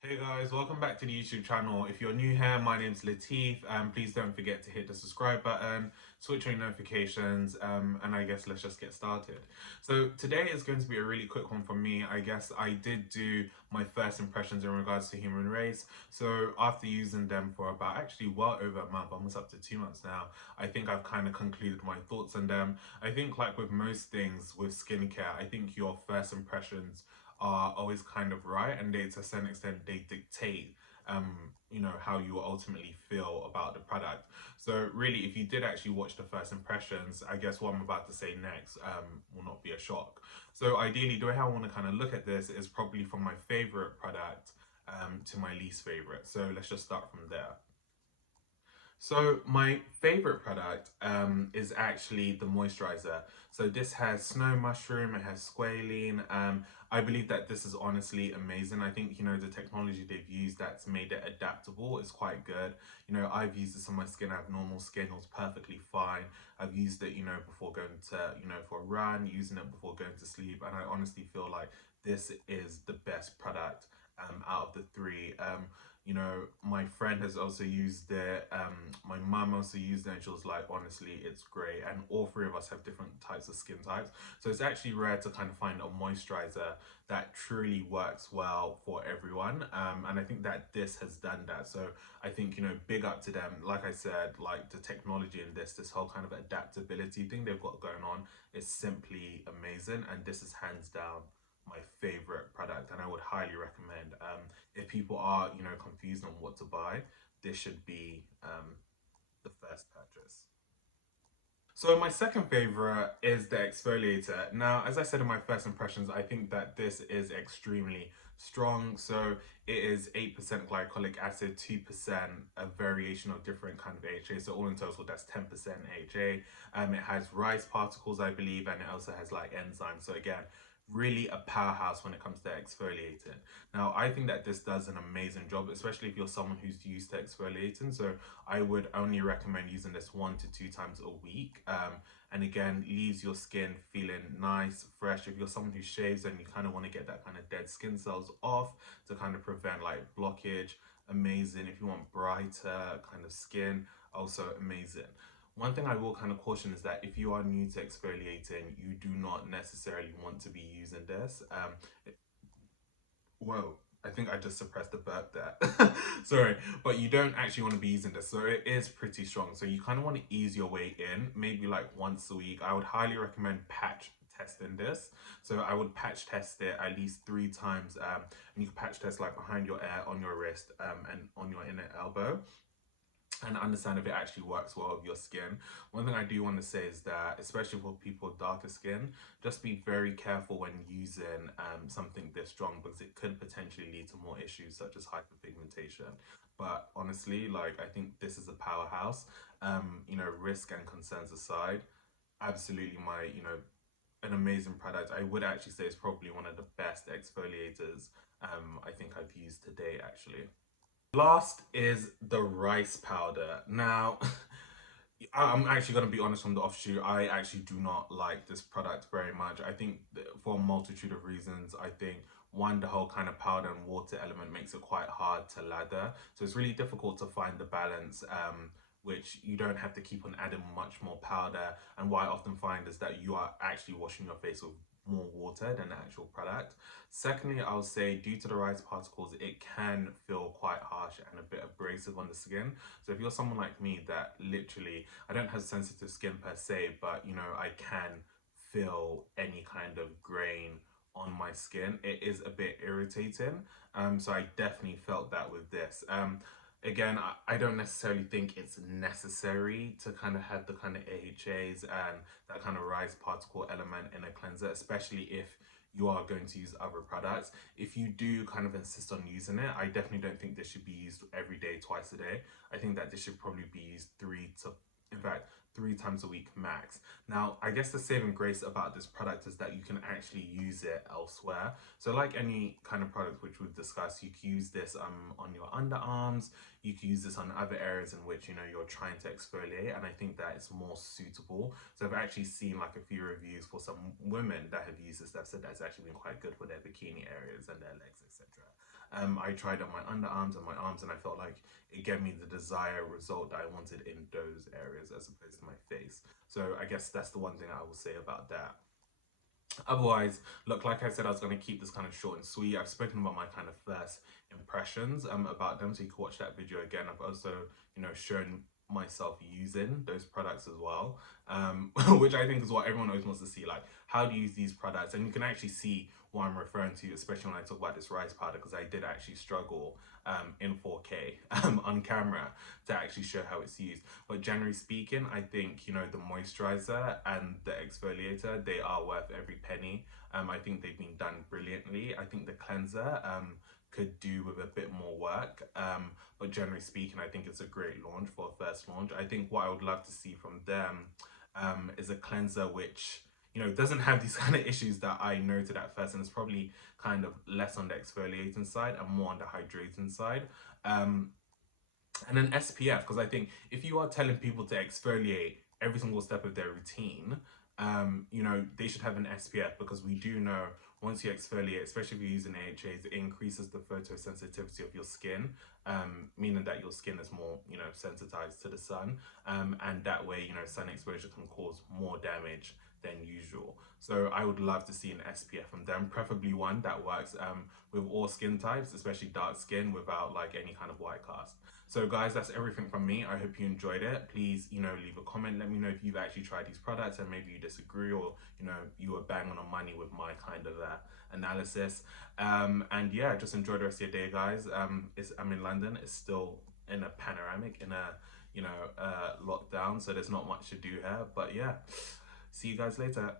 Hey guys, welcome back to the YouTube channel. If you're new here, my name's Lateef, and please don't forget to hit the subscribe button, switch on notifications, and I guess let's just get started. So today is going to be a really quick one for me. I guess I did do my first impressions in regards to Humanrace. So after using them for about actually well over a month, almost up to 2 months now, I think I've kind of concluded my thoughts on them. I think like with most things with skincare, I think your first impressions are always kind of right, and they to a certain extent they dictate how you ultimately feel about the product. So really, if you did actually watch the first impressions, I guess what I'm about to say next will not be a shock. So ideally, the way I want to kind of look at this is probably from my favorite product to my least favorite. So let's just start from there. So my favorite product is actually the moisturizer. So this has snow mushroom, it has squalene. I believe that this is honestly amazing. I think, the technology they've used that's made it adaptable is quite good. I've used this on my skin. I have normal skin, it was perfectly fine. I've used it, before going to, for a run, using it before going to sleep. And I honestly feel like this is the best product out of the three. My friend has also used it. My mum also used it, and she was like, honestly, it's great. And all three of us have different types of skin types. So it's actually rare to kind of find a moisturizer that truly works well for everyone. And I think that this has done that. So I think, big up to them. Like I said, like the technology in this whole kind of adaptability thing they've got going on is simply amazing. And this is hands down my favorite product, and I would highly recommend. If people are confused on what to buy, this should be the first purchase. So my second favorite is the exfoliator. Now, as I said in my first impressions, I think that this is extremely strong. So it is 8% glycolic acid, 2% a variation of different kind of AHA. So all in total, that's 10% AHA. It has rice particles, I believe, and it also has like enzymes. So again, really a powerhouse when it comes to exfoliating. Now, I think that this does an amazing job, especially if you're someone who's used to exfoliating. So I would only recommend using this 1 to 2 times a week. And again, leaves your skin feeling nice, fresh. If you're someone who shaves and you kind of want to get that kind of dead skin cells off to kind of prevent like blockage, amazing. If you want brighter kind of skin, also amazing. One thing I will kind of caution is that if you are new to exfoliating, you do not necessarily want to be using this. Whoa, I think I just suppressed the burp there. Sorry, but you don't actually want to be using this. So it is pretty strong. So you kind of want to ease your way in, maybe like once a week. I would highly recommend patch testing this. So I would patch test it at least 3 times. And you can patch test like behind your ear, on your wrist, and on your inner elbow, and understand if it actually works well with your skin. One thing I do want to say is that, especially for people with darker skin, just be very careful when using something this strong, because it could potentially lead to more issues such as hyperpigmentation. But honestly, like, I think this is a powerhouse. Risk and concerns aside, absolutely an amazing product. I would actually say it's probably one of the best exfoliators I think I've used today actually. Last is the rice powder. Now, I'm actually going to be honest from the offshoot. I actually do not like this product very much. I think for a multitude of reasons. I think one, the whole kind of powder and water element makes it quite hard to lather. So it's really difficult to find the balance, which you don't have to keep on adding much more powder. And what I often find is that you are actually washing your face with more water than the actual product. Secondly, I'll say due to the rice particles, it can feel quite harsh and a bit abrasive on the skin. So if you're someone like me that literally, I don't have sensitive skin per se, but I can feel any kind of grain on my skin, it is a bit irritating. So I definitely felt that with this. Again, I don't necessarily think it's necessary to kind of have the kind of AHAs and that kind of rice particle element in a cleanser, especially if you are going to use other products. If you do kind of insist on using it, I definitely don't think this should be used every day, twice a day. I think that this should probably be used in fact, 3 times a week max. Now, I guess the saving grace about this product is that you can actually use it elsewhere. So like any kind of product which we've discussed, you can use this on your underarms, you can use this on other areas in which you're trying to exfoliate, and I think that it's more suitable. So I've actually seen like a few reviews for some women that have used this that said that's actually been quite good for their bikini areas and their legs, etc. I tried on my underarms and my arms, and I felt like it gave me the desired result that I wanted in those areas as opposed to my face. So I guess that's the one thing I will say about that. Otherwise, look, like I said, I was going to keep this kind of short and sweet. I've spoken about my kind of first impressions about them, so you can watch that video again. I've also, shown myself using those products as well, which I think is what everyone always wants to see. Like, how do you use these products? And you can actually see what I'm referring to, especially when I talk about this rice powder, because I did actually struggle in 4K on camera to actually show how it's used. But generally speaking, I think, the moisturizer and the exfoliator, they are worth every penny. I think they've been done brilliantly. I think the cleanser could do with a bit more work. But generally speaking, I think it's a great launch for a first launch. I think what I would love to see from them is a cleanser which doesn't have these kind of issues that I noted at first, and it's probably kind of less on the exfoliating side and more on the hydrating side. And an SPF, because I think if you are telling people to exfoliate every single step of their routine, they should have an SPF, because we do know once you exfoliate, especially if you're using AHAs, it increases the photosensitivity of your skin, meaning that your skin is more, sensitized to the sun, and that way, sun exposure can cause more damage than usual. So I would love to see an SPF from them, preferably one that works with all skin types, especially dark skin, without like any kind of white cast. So guys, that's everything from me. I hope you enjoyed it. Please, leave a comment. Let me know if you've actually tried these products and maybe you disagree, or, you were bang on money with my kind of analysis. And yeah, just enjoy the rest of your day, guys. I'm in London. It's still in a panoramic, in a, lockdown. So there's not much to do here. But yeah, see you guys later.